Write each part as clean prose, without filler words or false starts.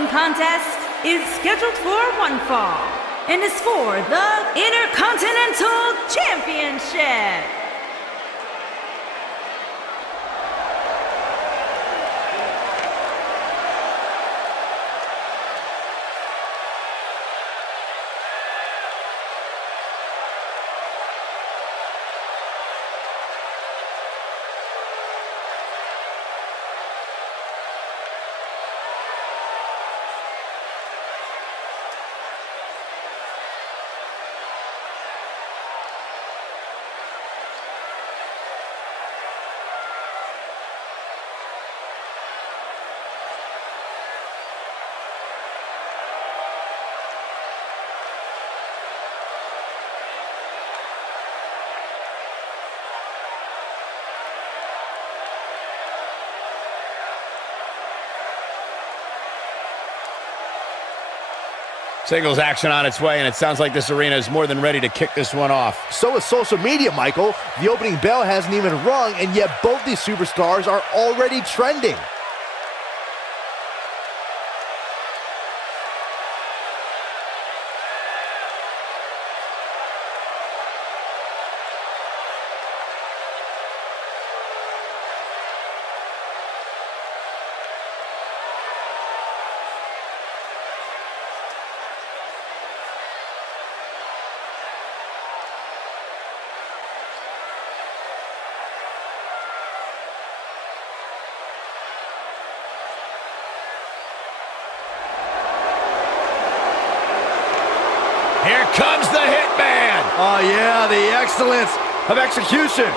following contest is scheduled for one fall and is for the Intercontinental Championship. Singles action on its way, and it sounds like this arena is more than ready to kick this one off. So is social media, Michael. The opening bell hasn't even rung, and yet both these superstars are already trending. Here comes the Hitman! Oh yeah, the excellence of execution.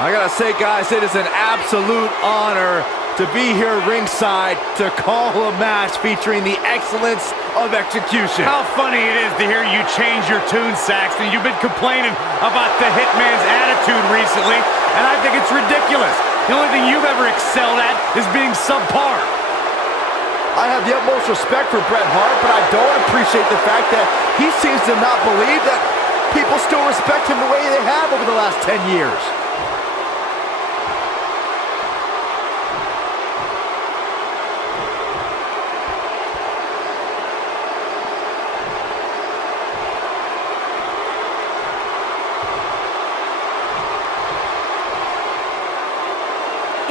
I gotta say, guys, it is an absolute honor to be here ringside to call a match featuring the excellence of execution. How funny it is to hear you change your tune, Saxton. You've been complaining about the Hitman's attitude recently, and I think it's ridiculous. The only thing you've ever excelled at is being subpar. I have the utmost respect for Bret Hart, but I don't appreciate the fact that he seems to not believe that people still respect him the way they have over the last 10 years.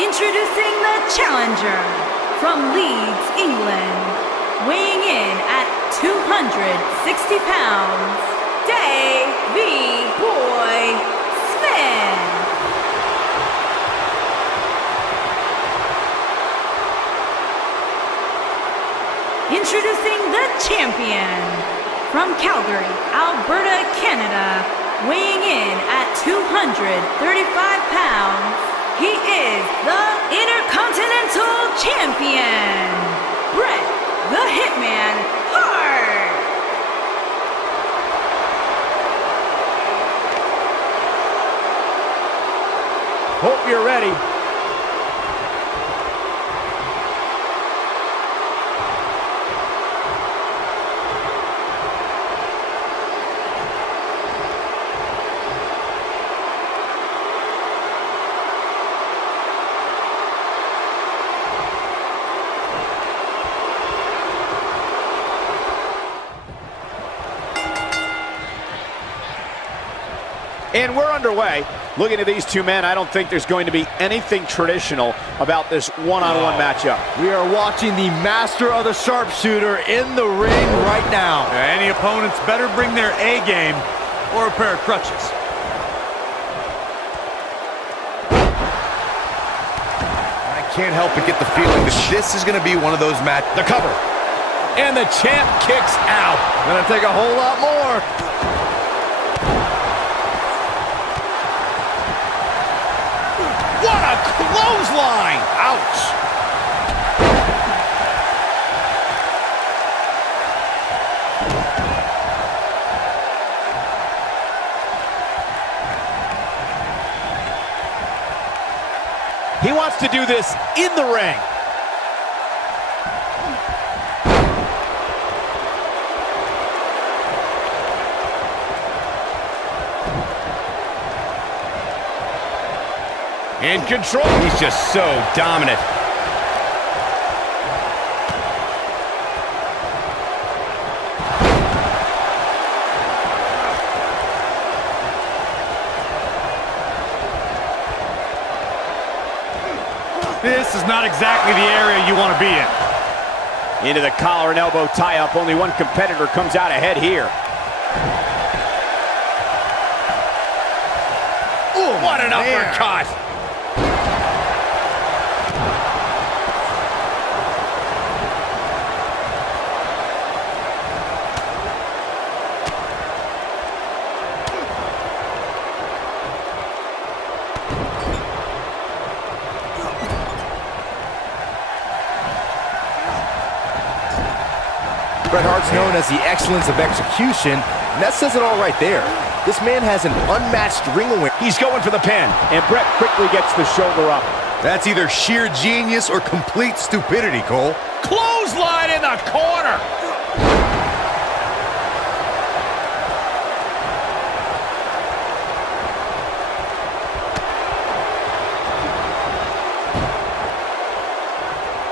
Introducing the challenger from Leeds, England, weighing in at 260 pounds, Davey Boy Smith. Introducing the champion from Calgary, Alberta, Canada, weighing in at 235 pounds, he is the Intercontinental Champion, Bret the Hitman Hart. Hope you're ready. And we're underway. Looking at these two men, I don't think there's going to be anything traditional about this one-on-one matchup. We are watching the master of the sharpshooter in the ring right now. Any opponents better bring their A game or a pair of crutches. I can't help but get the feeling that this is going to be one of those matches. The cover. And the champ kicks out. Gonna take a whole lot more. What a clothesline! Ouch! He wants to do this in the ring. In control. He's just so dominant. This is not exactly the area you want to be in. Into the collar and elbow tie-up. Only one competitor comes out ahead here. Ooh, what an uppercut! Bret Hart's known as the excellence of execution, and that says it all right there. This man has an unmatched ring awareness. He's going for the pin, and Bret quickly gets the shoulder up. That's either sheer genius or complete stupidity, Cole. Clothesline in the corner!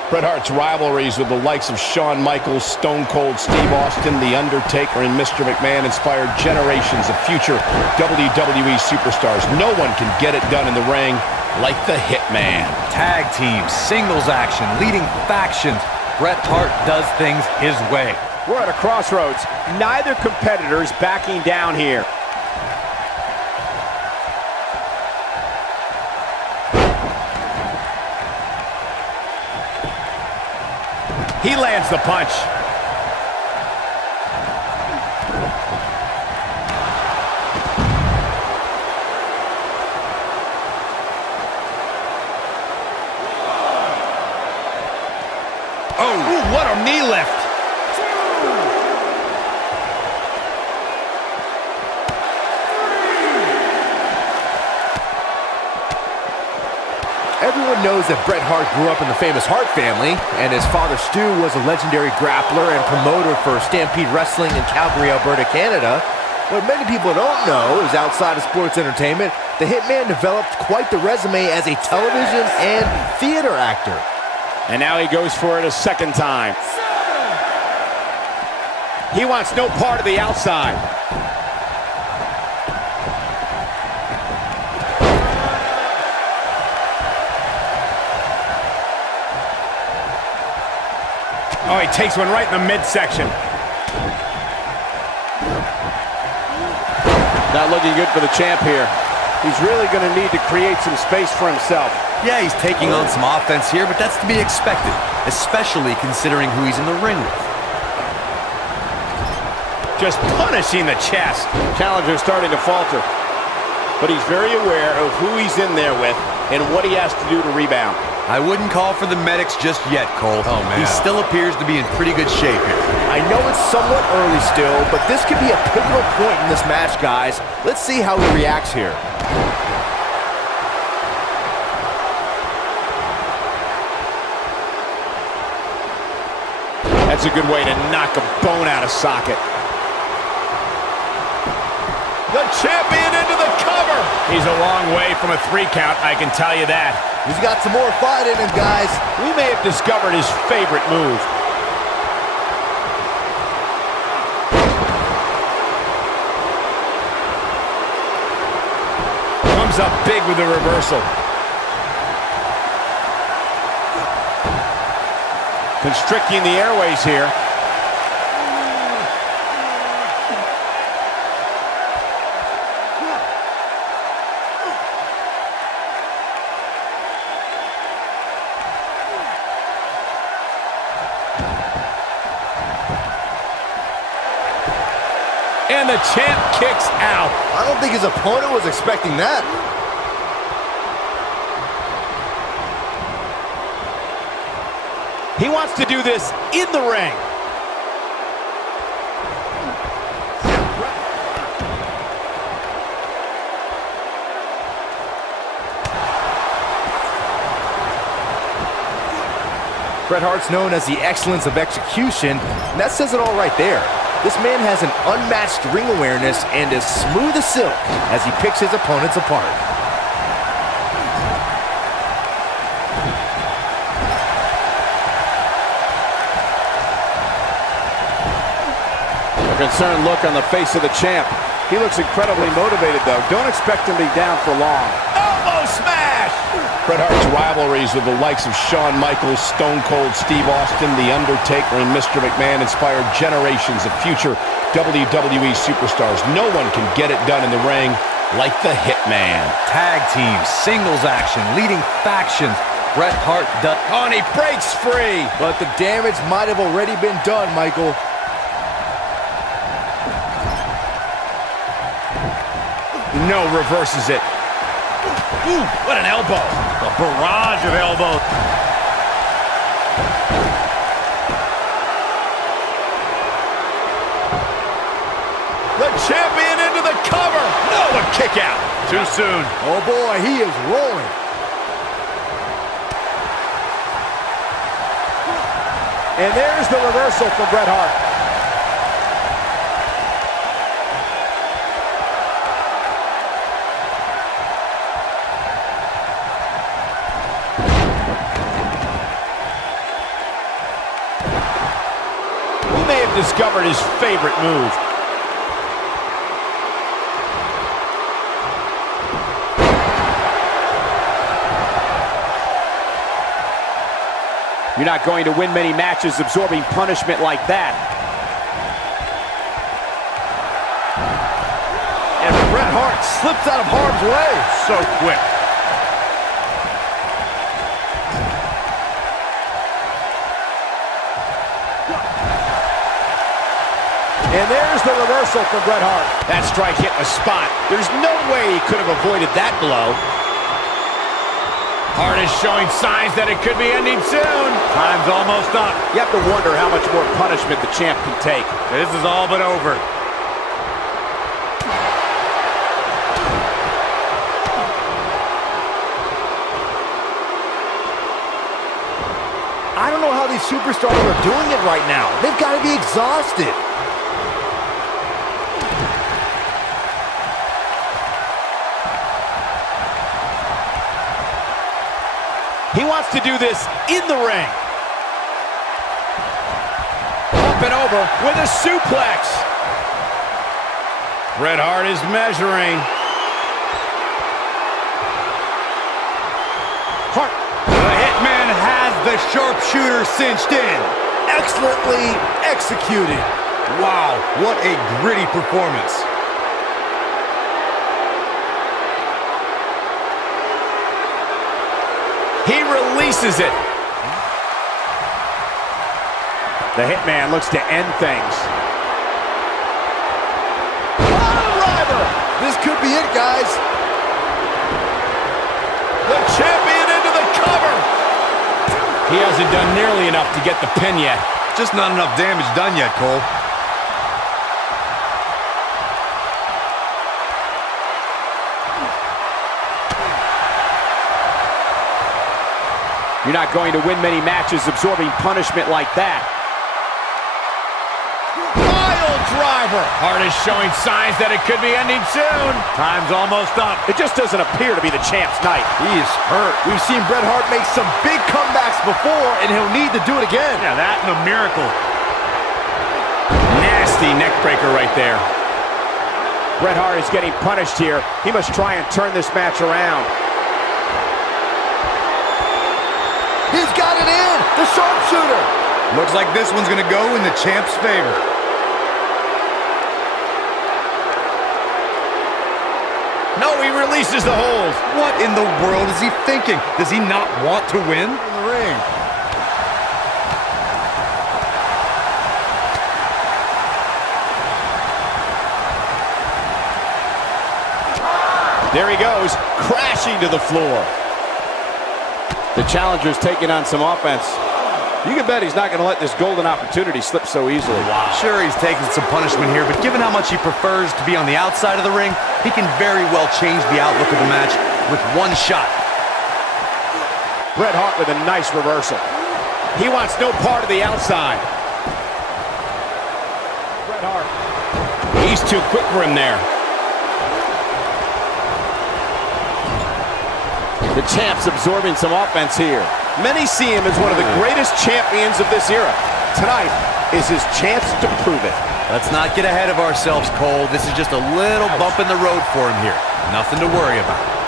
Bret Hart's rivalries with the likes of Shawn Michaels, Stone Cold Steve Austin, The Undertaker, and Mr. McMahon inspired generations of future WWE superstars. No one can get it done in the ring like the Hitman. Tag teams, singles action, leading factions. Bret Hart does things his way. We're at a crossroads. Neither competitor's backing down here. He lands the punch. Oh, ooh, what a knee lift. Everyone knows that Bret Hart grew up in the famous Hart family, and his father Stu was a legendary grappler and promoter for Stampede Wrestling in Calgary, Alberta, Canada. What many people don't know is outside of sports entertainment, the Hitman developed quite the resume as a television and theater actor. And now he goes for it a second time. He wants no part of the outside. Oh, he takes one right in the midsection. Not looking good for the champ here. He's really going to need to create some space for himself. Yeah, he's taking on some offense here, but that's to be expected, especially considering who he's in the ring with. Just punishing the chest. Challenger's starting to falter, but he's very aware of who he's in there with and what he has to do to rebound. I wouldn't call for the medics just yet, Cole. Oh, man. He still appears to be in pretty good shape here. I know it's somewhat early still, but this could be a pivotal point in this match, guys. Let's see how he reacts here. That's a good way to knock a bone out of socket. The champion into the cover. He's a long way from a 3 count, I can tell you that. He's got some more fight in him, guys. We may have discovered his favorite move. Comes up big with the reversal. Constricting the airways here. And the champ kicks out. I don't think his opponent was expecting that. He wants to do this in the ring. Bret Hart's known as the excellence of execution, and that says it all right there. This man has an unmatched ring awareness and is smooth as silk as he picks his opponents apart. concerned look on the face of the champ. He looks incredibly motivated, though. Don't expect him to be down for long. Elbow smash! Bret Hart's rivalries with the likes of Shawn Michaels, Stone Cold Steve Austin, The Undertaker, and Mr. McMahon inspired generations of future WWE superstars. No one can get it done in the ring like the Hitman. Tag teams, singles action, leading factions. Bret Hart does. Oh, and he breaks free. But the damage might have already been done, Michael. No, reverses it. Ooh, what an elbow. A barrage of elbows. The champion into the cover. No, a kick out. Too soon. Oh, boy, he is rolling. And there's the reversal for Bret Hart. He may have discovered his favorite move. You're not going to win many matches absorbing punishment like that. And Bret Hart slips out of harm's way. So quick. And there's the reversal for Bret Hart. That strike hit the spot. There's no way he could have avoided that blow. Hart is showing signs that it could be ending soon. Time's almost up. You have to wonder how much more punishment the champ can take. This is all but over. I don't know how these superstars are doing it right now. They've got to be exhausted. He wants to do this in the ring. Up and over with a suplex. Bret Hart is measuring. Hart. The Hitman has the sharpshooter cinched in. Excellently executed. Wow, what a gritty performance. He releases it. The Hitman looks to end things. Driver. This could be it, guys. The champion into the cover. He hasn't done nearly enough to get the pin yet. Just not enough damage done yet, Cole. You're not going to win many matches absorbing punishment like that. Pile driver. Hart is showing signs that it could be ending soon. Time's almost up. It just doesn't appear to be the champ's night. He is hurt. We've seen Bret Hart make some big comebacks before, and he'll need to do it again. Yeah, that and a miracle. Nasty neck breaker right there. Bret Hart is getting punished here. He must try and turn this match around. He's got it in. The sharpshooter. Looks like this one's going to go in the champ's favor. No, he releases the hold. What in the world is he thinking? Does he not want to win? In the ring. There he goes, crashing to the floor. The challenger's taking on some offense. You can bet he's not going to let this golden opportunity slip so easily. Wow. Sure, he's taking some punishment here, but given how much he prefers to be on the outside of the ring, he can very well change the outlook of the match with one shot. Bret Hart with a nice reversal. He wants no part of the outside. Bret Hart. He's too quick for him there. The champ's absorbing some offense here. Many see him as one of the greatest champions of this era. Tonight is his chance to prove it. Let's not get ahead of ourselves, Cole. This is just a little bump in the road for him here. Nothing to worry about.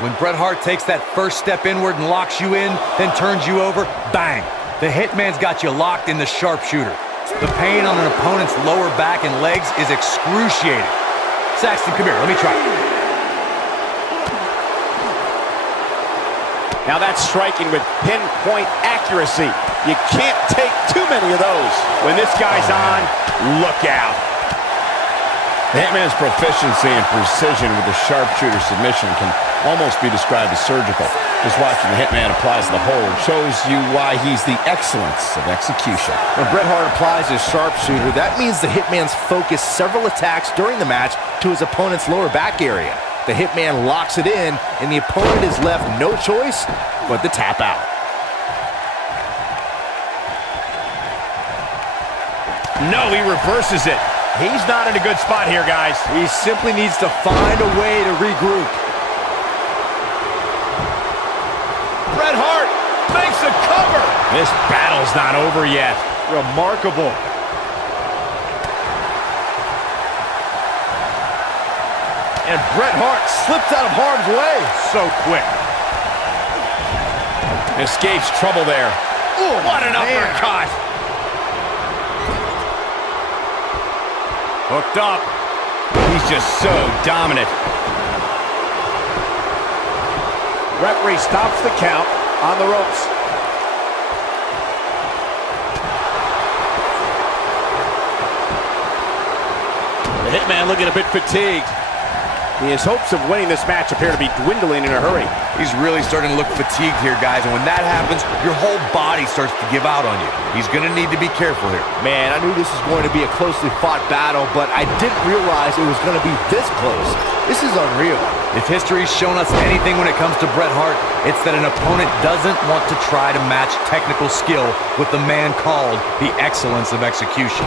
When Bret Hart takes that first step inward and locks you in, then turns you over, bang! The Hitman's got you locked in the sharpshooter. The pain on an opponent's lower back and legs is excruciating. Saxton, come here, let me try. Now that's striking with pinpoint accuracy. You can't take too many of those. When this guy's on, look out. The Hitman's proficiency and precision with the sharpshooter submission can almost be described as surgical. Just watching the Hitman applies the hold shows you why he's the excellence of execution. When Bret Hart applies his sharpshooter, that means the Hitman's focused several attacks during the match to his opponent's lower back area. The Hitman locks it in, and the opponent is left no choice but to tap out. No, he reverses it. He's not in a good spot here, guys. He simply needs to find a way to regroup. Bret Hart makes a cover. This battle's not over yet. Remarkable. And Bret Hart slips out of harm's way. So quick. Escapes trouble there. Ooh, what an uppercut. Hooked up. He's just so dominant. Referee stops the count on the ropes. The Hitman looking a bit fatigued. His hopes of winning this match appear to be dwindling in a hurry. He's really starting to look fatigued here, guys, and when that happens, your whole body starts to give out on you. He's going to need to be careful here. Man, I knew this was going to be a closely fought battle, but I didn't realize it was going to be this close. This is unreal. If history's shown us anything when it comes to Bret Hart, it's that an opponent doesn't want to try to match technical skill with the man called the excellence of execution.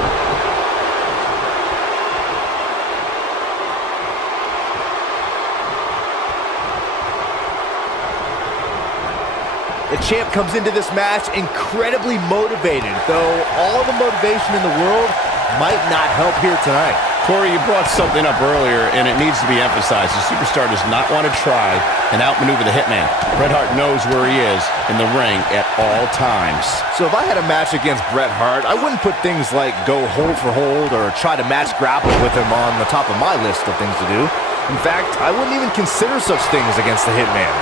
The champ comes into this match incredibly motivated, though all the motivation in the world might not help here tonight. Corey, you brought something up earlier, and it needs to be emphasized. The superstar does not want to try and outmaneuver the Hitman. Bret Hart knows where he is in the ring at all times. So if I had a match against Bret Hart, I wouldn't put things like go hold for hold or try to match grapple with him on the top of my list of things to do. In fact, I wouldn't even consider such things against the Hitman.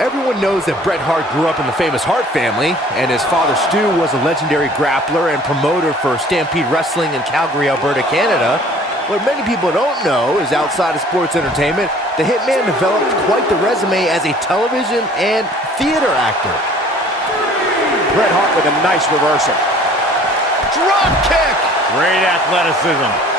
Everyone knows that Bret Hart grew up in the famous Hart family, and his father Stu was a legendary grappler and promoter for Stampede Wrestling in Calgary, Alberta, Canada. What many people don't know is outside of sports entertainment, the Hitman developed quite the resume as a television and theater actor. Bret Hart with a nice reversal. Drop kick! Great athleticism.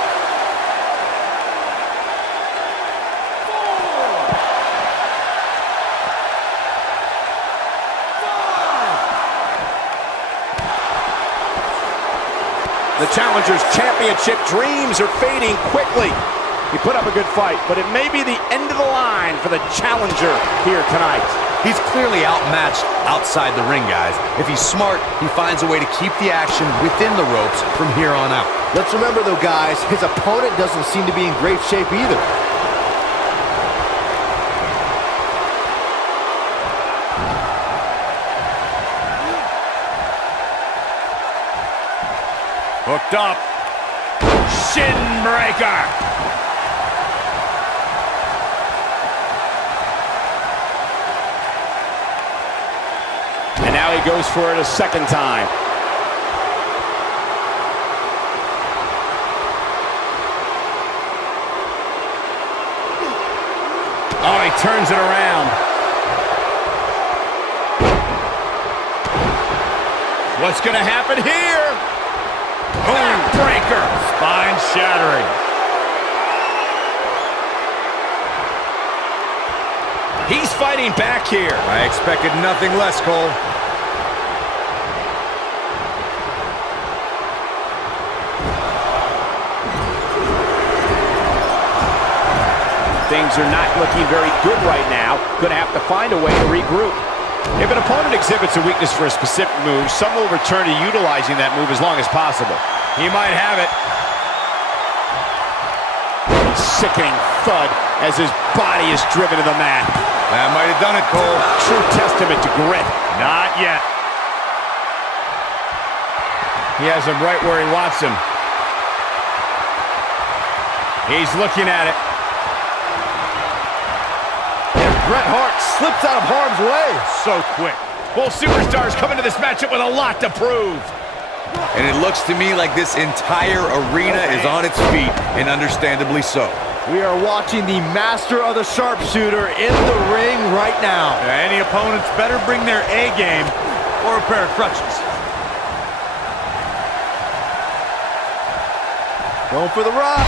The challenger's championship dreams are fading quickly. He put up a good fight, but it may be the end of the line for the challenger here tonight. He's clearly outmatched outside the ring, guys. If he's smart, he finds a way to keep the action within the ropes from here on out. Let's remember, though, guys, his opponent doesn't seem to be in great shape either. Hooked up. Shin breaker. And now he goes for it a second time. Oh, he turns it around. What's going to happen here? Backbreaker. Spine shattering. He's fighting back here. I expected nothing less, Cole. Things are not looking very good right now. Going to have to find a way to regroup. If an opponent exhibits a weakness for a specific move, some will return to utilizing that move as long as possible. He might have it. Sickening thud as his body is driven to the mat. That might have done it, Cole. True testament to grit. Not yet. He has him right where he wants him. He's looking at it. Bret Hart slips out of harm's way. So quick. Both superstars come into this matchup with a lot to prove. And it looks to me like this entire arena is on its feet, and understandably so. We are watching the master of the sharpshooter in the ring right now. Any opponents better bring their A game or a pair of crutches. Going for the rock.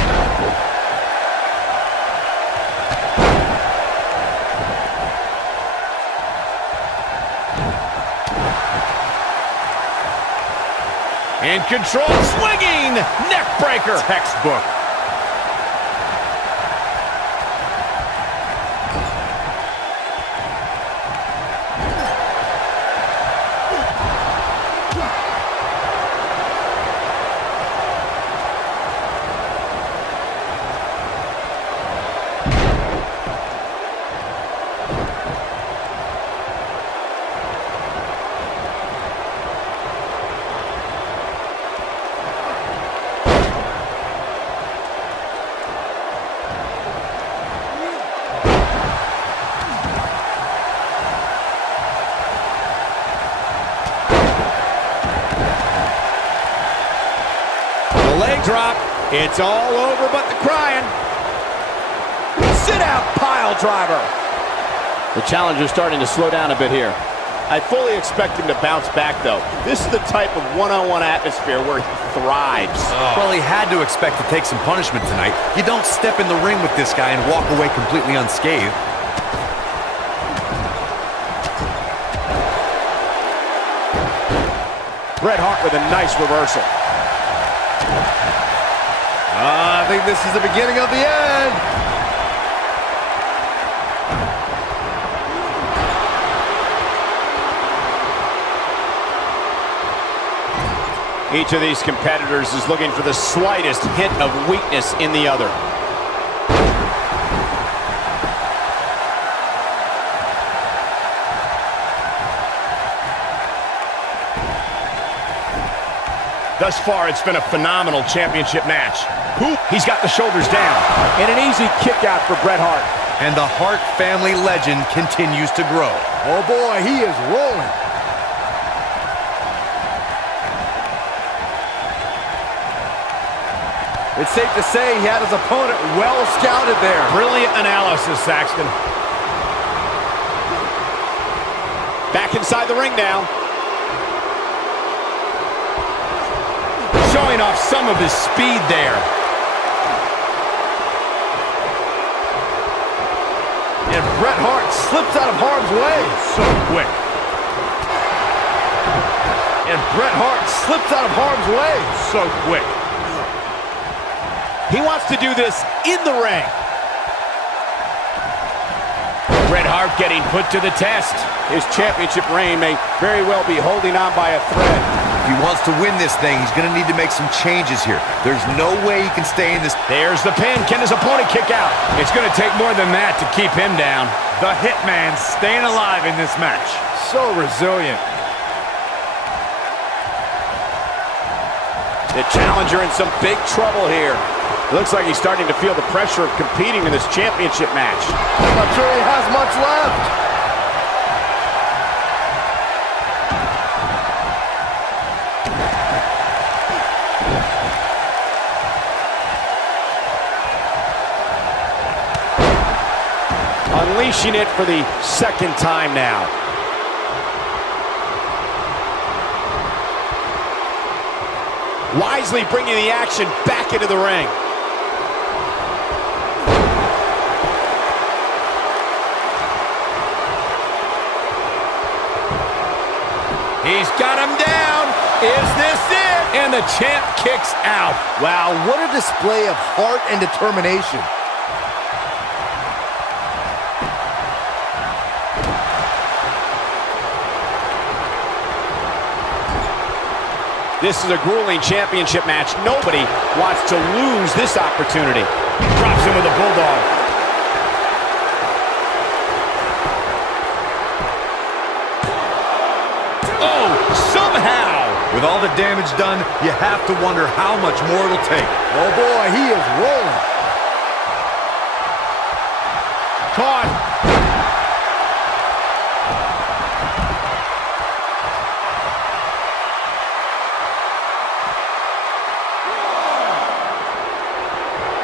In control, swinging, neck breaker. Textbook. Leg drop. It's all over but the crying. Sit out pile driver. The challenger's starting to slow down a bit here. I fully expect him to bounce back, though. This is the type of one-on-one atmosphere where he thrives. Well, he had to expect to take some punishment tonight. You don't step in the ring with this guy and walk away completely unscathed. Bret Hart with a nice reversal. I think this is the beginning of the end. Each of these competitors is looking for the slightest hint of weakness in the other. Thus far, it's been a phenomenal championship match. He's got the shoulders down. And an easy kick out for Bret Hart. And the Hart family legend continues to grow. Oh boy, he is rolling. It's safe to say he had his opponent well scouted there. Brilliant analysis, Saxton. Back inside the ring now. Showing off some of his speed there. And Bret Hart slips out of harm's way. So quick. And Bret Hart slips out of harm's way. So quick. He wants to do this in the ring. Bret Hart getting put to the test. His championship reign may very well be holding on by a thread. If he wants to win this thing, he's going to need to make some changes here. There's no way he can stay in this. There's the pin. Can his opponent kick out? It's going to take more than that to keep him down. The Hitman staying alive in this match. So resilient. The challenger in some big trouble here. It looks like he's starting to feel the pressure of competing in this championship match. I'm not sure he has much left. Unleashing it for the second time now. Wisely bringing the action back into the ring. He's got him down. Is this it? And the champ kicks out. Wow, what a display of heart and determination. This is a grueling championship match. Nobody wants to lose this opportunity. Drops him with a Bulldog. Oh, somehow. With all the damage done, you have to wonder how much more it'll take. Oh boy, he is rolling. Caught.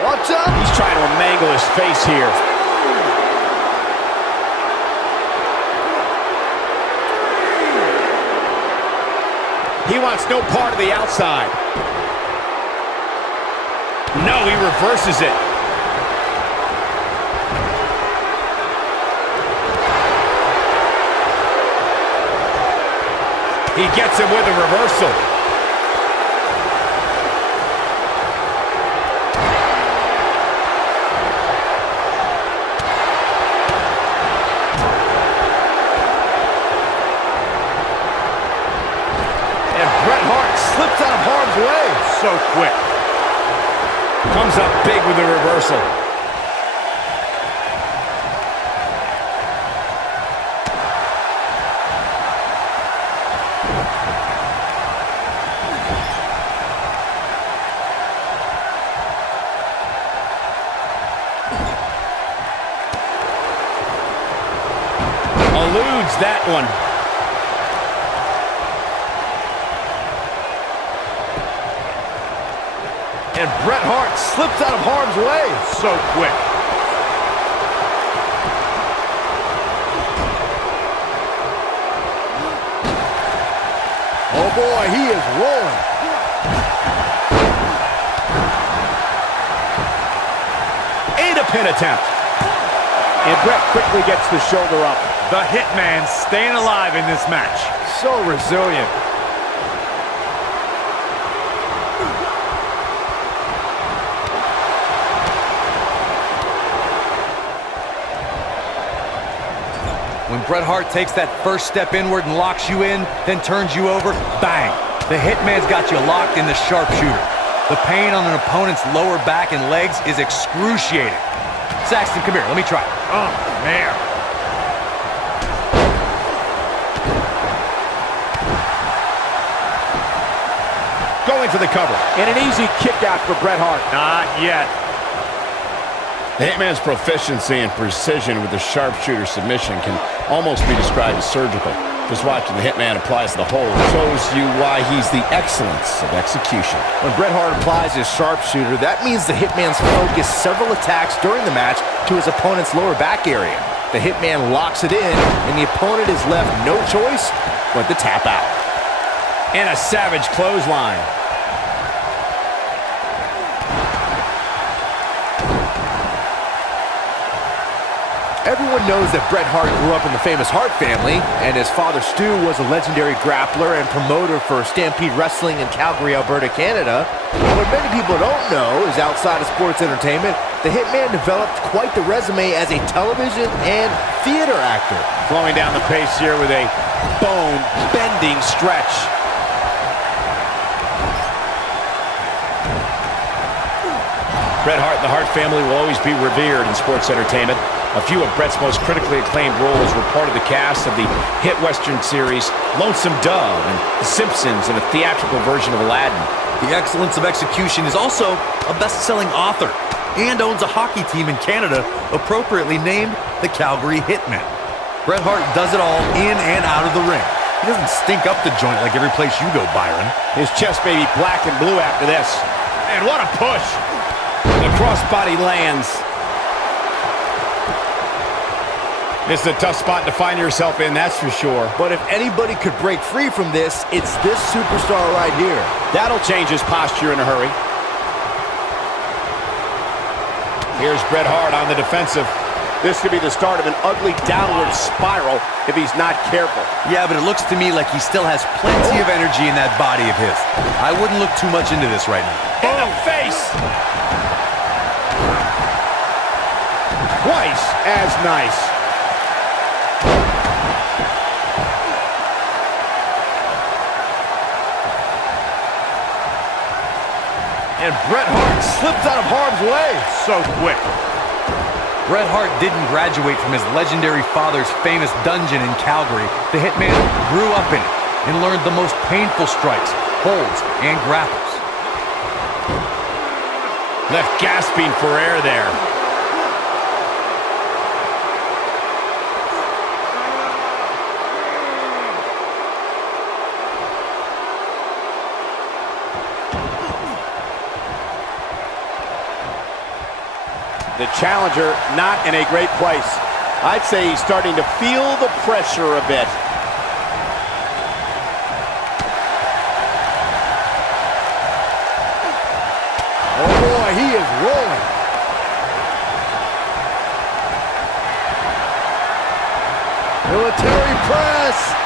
Watch out. He's trying to mangle his face here. He wants no part of the outside. No, he reverses it. He gets him with a reversal. Bret Hart slips out of harm's way. So quick. Comes up big with the reversal. Eludes that one. And Bret Hart slips out of harm's way. So quick. Oh boy, he is rolling. And a pin attempt. And Bret quickly gets the shoulder up. The Hitman staying alive in this match. So resilient. When Bret Hart takes that first step inward and locks you in, then turns you over, bang! The Hitman's got you locked in the sharpshooter. The pain on an opponent's lower back and legs is excruciating. Saxton, come here, let me try. Oh, man. Going for the cover. And an easy kick out for Bret Hart. Not yet. The Hitman's proficiency and precision with the sharpshooter submission can almost be described as surgical. Just watching the Hitman applies the hold shows you why he's the excellence of execution. When Bret Hart applies his sharpshooter, that means the Hitman's focused several attacks during the match to his opponent's lower back area. The Hitman locks it in, and the opponent is left no choice but to tap out. And a savage clothesline. Everyone knows that Bret Hart grew up in the famous Hart family, and his father Stu was a legendary grappler and promoter for Stampede Wrestling in Calgary, Alberta, Canada. What many people don't know is outside of sports entertainment, the Hitman developed quite the resume as a television and theater actor. Flowing down the pace here with a bone-bending stretch. Bret Hart and the Hart family will always be revered in sports entertainment. A few of Bret's most critically acclaimed roles were part of the cast of the hit Western series Lonesome Dove and The Simpsons and a theatrical version of Aladdin. The excellence of execution is also a best-selling author and owns a hockey team in Canada appropriately named the Calgary Hitmen. Bret Hart does it all in and out of the ring. He doesn't stink up the joint like every place you go, Byron. His chest may be black and blue after this. And what a push! The crossbody lands. This is a tough spot to find yourself in, that's for sure. But if anybody could break free from this, it's this superstar right here. That'll change his posture in a hurry. Here's Bret Hart on the defensive. This could be the start of an ugly downward spiral if he's not careful. Yeah, but it looks to me like he still has plenty of energy in that body of his. I wouldn't look too much into this right now. In the face! Twice as nice. And Bret Hart slips out of harm's way. So quick. Bret Hart didn't graduate from his legendary father's famous dungeon in Calgary. The Hitman grew up in it and learned the most painful strikes, holds, and grapples. Left gasping for air there. The challenger not in a great place. I'd say he's starting to feel the pressure a bit. Oh boy, he is rolling. Military press.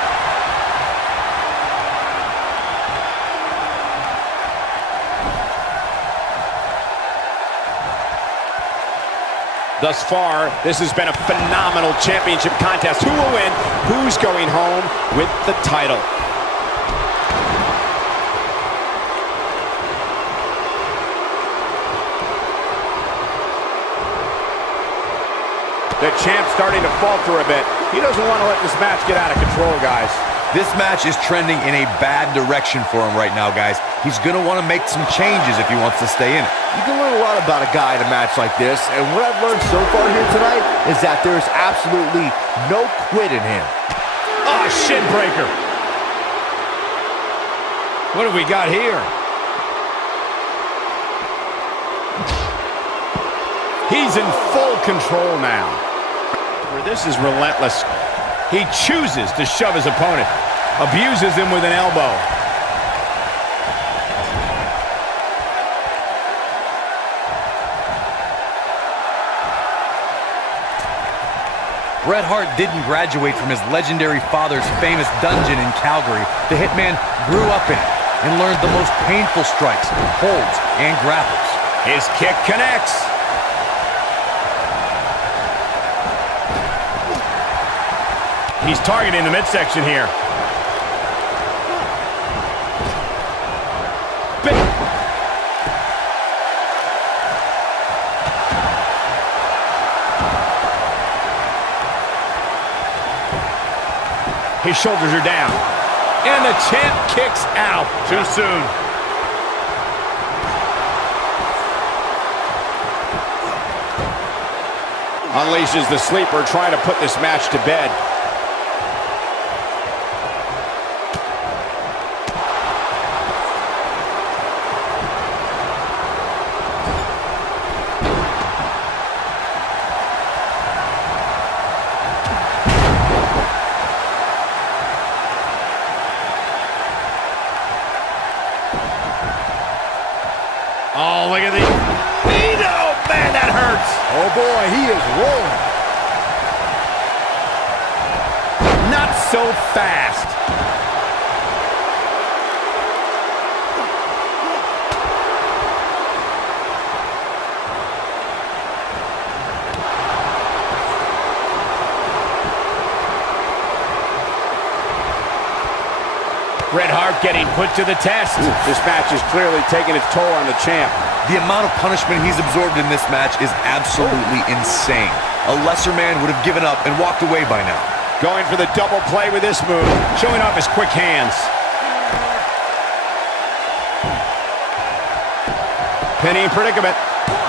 Thus far, this has been a phenomenal championship contest. Who will win? Who's going home with the title? The champ's starting to falter a bit. He doesn't want to let this match get out of control, guys. This match is trending in a bad direction for him right now, guys. He's going to want to make some changes if he wants to stay in it. You can learn a lot about a guy in a match like this, and what I've learned so far here tonight is that there's absolutely no quit in him. Ah, shin breaker. What have we got here? He's in full control now. This is relentless. He chooses to shove his opponent, abuses him with an elbow. Bret Hart didn't graduate from his legendary father's famous dungeon in Calgary. The Hitman grew up in it and learned the most painful strikes, holds, and grapples. His kick connects. He's targeting the midsection here. His shoulders are down. And the champ kicks out. Too soon. Unleashes the sleeper, trying to put this match to bed. Oh, look at the... Oh, man, that hurts. Oh boy, he is rolling. Not so fast. Bret Hart getting put to the test. This match is clearly taking its toll on the champ. The amount of punishment he's absorbed in this match is absolutely insane. A lesser man would have given up and walked away by now. Going for the double play with this move, Showing off his quick hands. pinning predicament.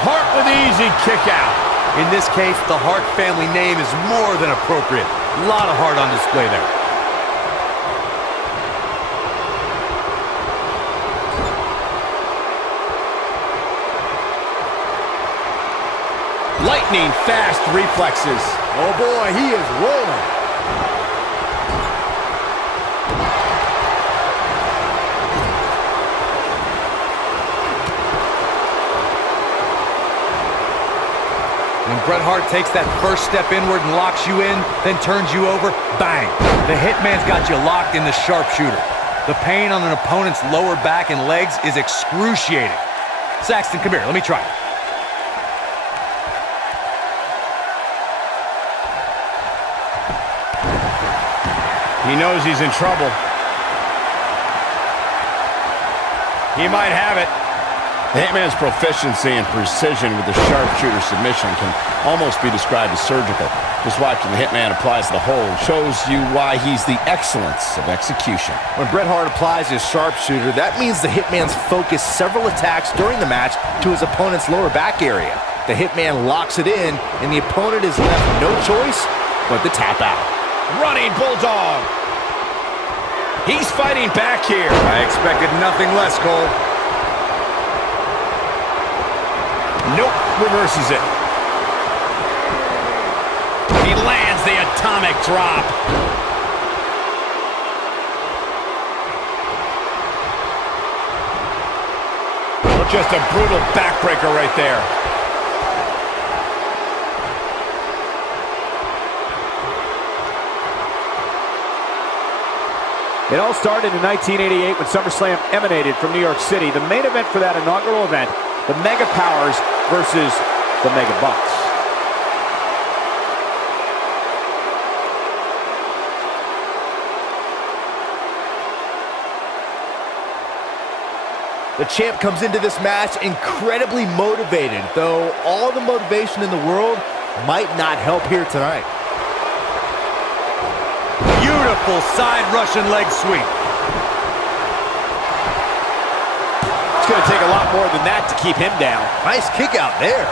Hart with the easy kick out. In this case, the Hart family name is more than appropriate. A lot of heart on display there. Lightning fast reflexes. Oh boy, he is rolling. When Bret Hart takes that first step inward and locks you in, then turns you over, bang. The Hitman's got you locked in the sharpshooter. The pain on an opponent's lower back and legs is excruciating. Saxton, come here, let me try it. He knows he's in trouble. He might have it. The Hitman's proficiency and precision with the sharpshooter submission can almost be described as surgical. Just watching the Hitman applies the hold shows you why he's the excellence of execution. When Bret Hart applies his sharpshooter, that means the Hitman's focused several attacks during the match to his opponent's lower back area. The Hitman locks it in, and the opponent is left no choice but to tap out. Running Bulldog. He's fighting back here. I expected nothing less, Cole. Nope, reverses it. He lands the atomic drop. Just a brutal backbreaker right there. It all started in 1988 when SummerSlam emanated from New York City. The main event for that inaugural event, the Mega Powers versus the Mega Bucks. The champ comes into this match incredibly motivated, though all the motivation in the world might not help here tonight. Beautiful side Russian leg sweep. It's going to take a lot more than that to keep him down. Nice kick out there.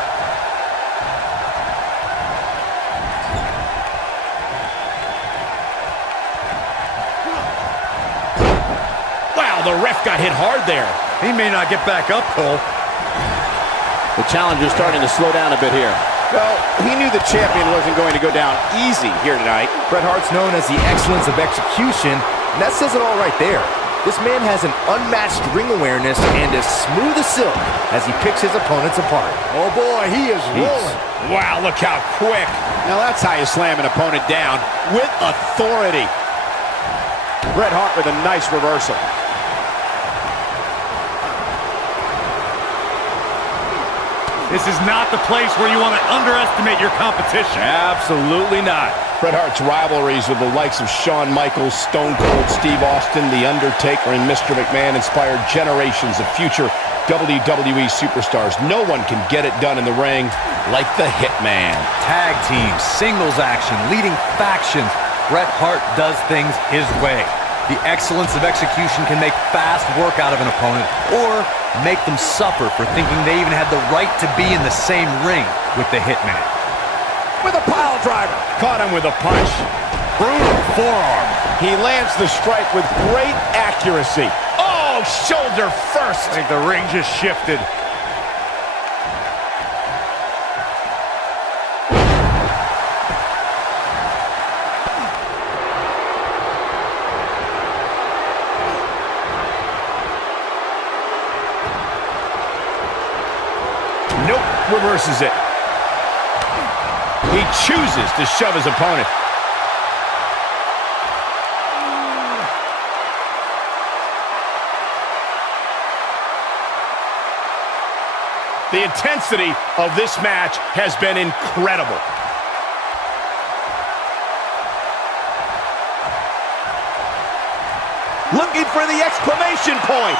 Wow, the ref got hit hard there. He may not get back up, Cole. The challenger's starting to slow down a bit here. Well, he knew the champion wasn't going to go down easy here tonight. Bret Hart's known as the excellence of execution, and that says it all right there. This man has an unmatched ring awareness and is smooth as silk as he picks his opponents apart. Oh boy, he is rolling. Wow, look how quick. Now that's how you slam an opponent down, with authority. Bret Hart with a nice reversal. This is not the place where you want to underestimate your competition. Absolutely not. Bret Hart's rivalries with the likes of Shawn Michaels, Stone Cold Steve Austin, The Undertaker, and Mr. McMahon inspired generations of future WWE superstars. No one can get it done in the ring like the Hitman. Tag teams, singles action, leading factions. Bret Hart does things his way. The excellence of execution can make fast work out of an opponent or make them suffer for thinking they even had the right to be in the same ring with the Hitman. With a pile driver. Caught him with a punch. Brutal forearm. He lands the strike with great accuracy. Oh, shoulder first. I think the ring just shifted. Nope, reverses it. He chooses to shove his opponent. The intensity of this match has been incredible. Looking for the exclamation point.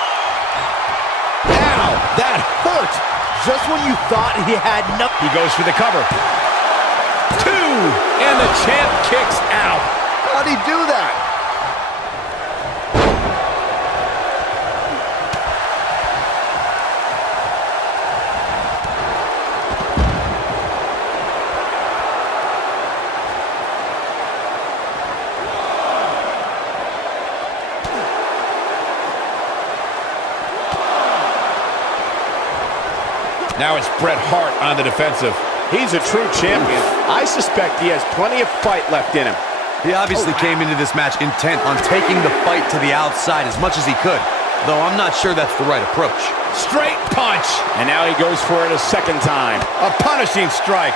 Ow, that hurt. Just when you thought he had nothing. He goes for the cover. 2, and the champ kicks out. How'd he do that? Now it's Bret Hart on the defensive. He's a true champion. I suspect he has plenty of fight left in him. He obviously came into this match intent on taking the fight to the outside as much as he could, though I'm not sure that's the right approach. Straight punch. And now he goes for it a second time. A punishing strike.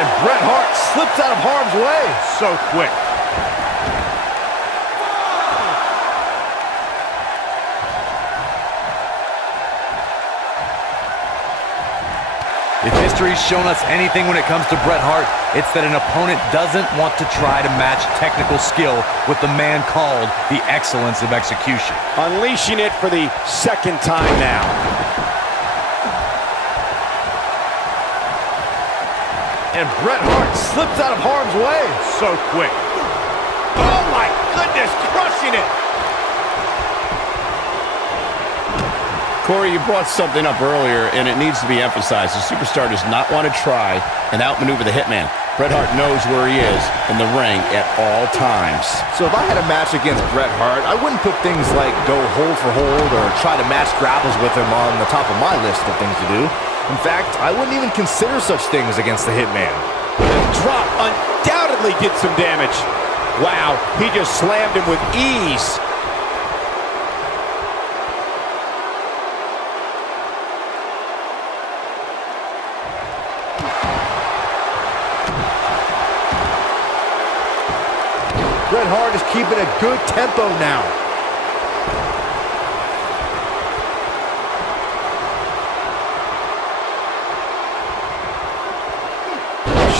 And Bret Hart slips out of harm's way. So quick. If history's shown us anything when it comes to Bret Hart, it's that an opponent doesn't want to try to match technical skill with the man called the excellence of execution. Unleashing it for the second time now. And Bret Hart slips out of harm's way. So quick. Oh my goodness, crushing it. Corey, you brought something up earlier, and it needs to be emphasized. The superstar does not want to try and outmaneuver the Hitman. Bret Hart knows where he is in the ring at all times. So if I had a match against Bret Hart, I wouldn't put things like go hold for hold or try to match grapples with him on the top of my list of things to do. In fact, I wouldn't even consider such things against the Hitman. The drop undoubtedly did some damage. Wow, he just slammed him with ease. Bret Hart is keeping a good tempo now.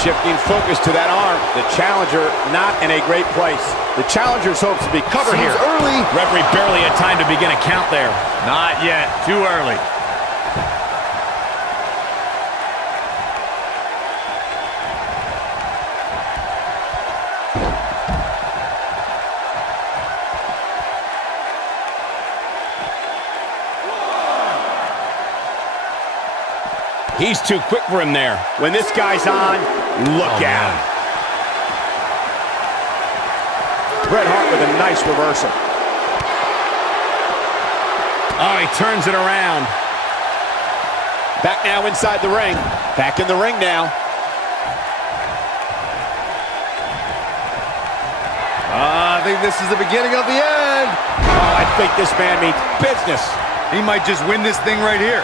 Shifting focus to that arm. The challenger not in a great place. The challenger's hopes to be covered here. Early. Referee barely had time to begin a count there. Not yet. Too early. He's too quick for him there. When this guy's on, look out. Bret Hart with a nice reversal. Oh, he turns it around. Back now inside the ring. Back in the ring now. I think this is the beginning of the end. Oh, I think this man means business. He might just win this thing right here.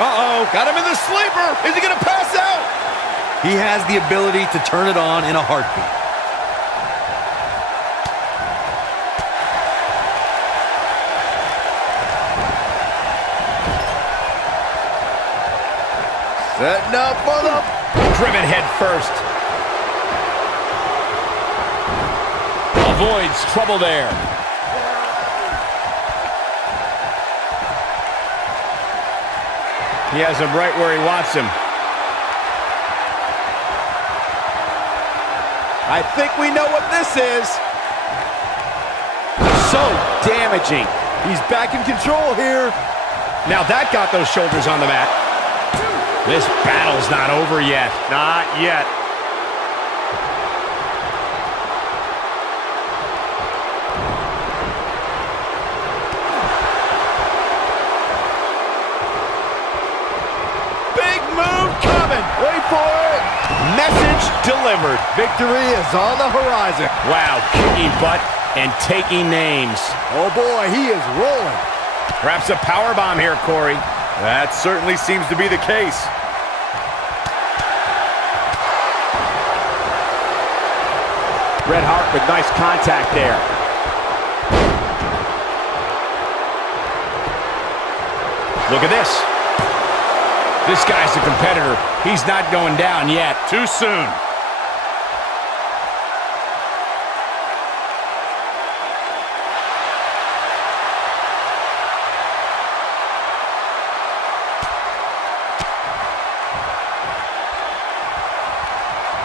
Uh-oh, got him in the sleeper. Is he gonna pass out? He has the ability to turn it on in a heartbeat. Setting up for the... Driven head first. Avoids trouble there. He has him right where he wants him. I think we know what this is. So damaging. He's back in control here. Now that got those shoulders on the mat. This battle's not over yet. Not yet. Wait for it. Message delivered. Victory is on the horizon. Wow, kicking butt and taking names. Oh boy, he is rolling. Perhaps a powerbomb here, Corey. That certainly seems to be the case. Bret Hart with nice contact there. Look at this. This guy's a competitor. He's not going down yet. Too soon.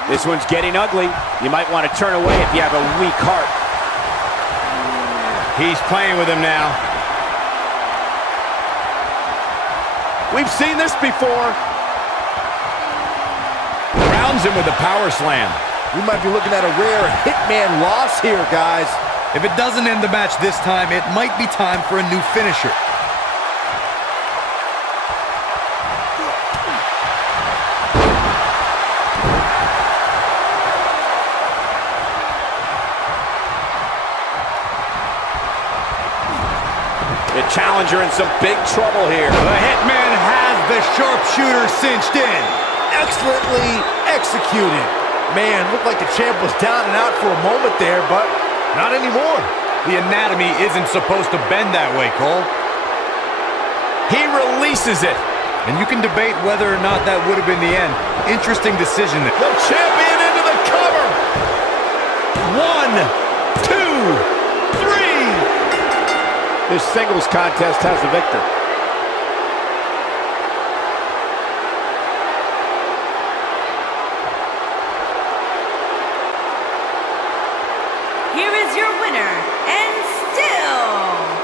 This one's getting ugly. You might want to turn away if you have a weak heart. He's playing with him now. We've seen this before. Rounds him with a power slam. We might be looking at a rare Hitman loss here, guys. If it doesn't end the match this time, it might be time for a new finisher. The challenge challenger in some big trouble here. The Hitman has the sharpshooter cinched in. Excellently executed. Man, looked like the champ was down and out for a moment there, but not anymore. The anatomy isn't supposed to bend that way, Cole. He releases it. And you can debate whether or not that would have been the end. Interesting decision there. The champion into the cover. 1, 2, 3. This singles contest has a victor. Here is your winner, and still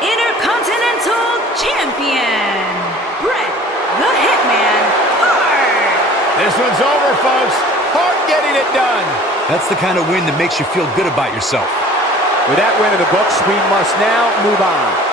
Intercontinental Champion, Bret the Hitman Hart. This one's over, folks. Hart getting it done. That's the kind of win that makes you feel good about yourself. With that win in the books, we must now move on.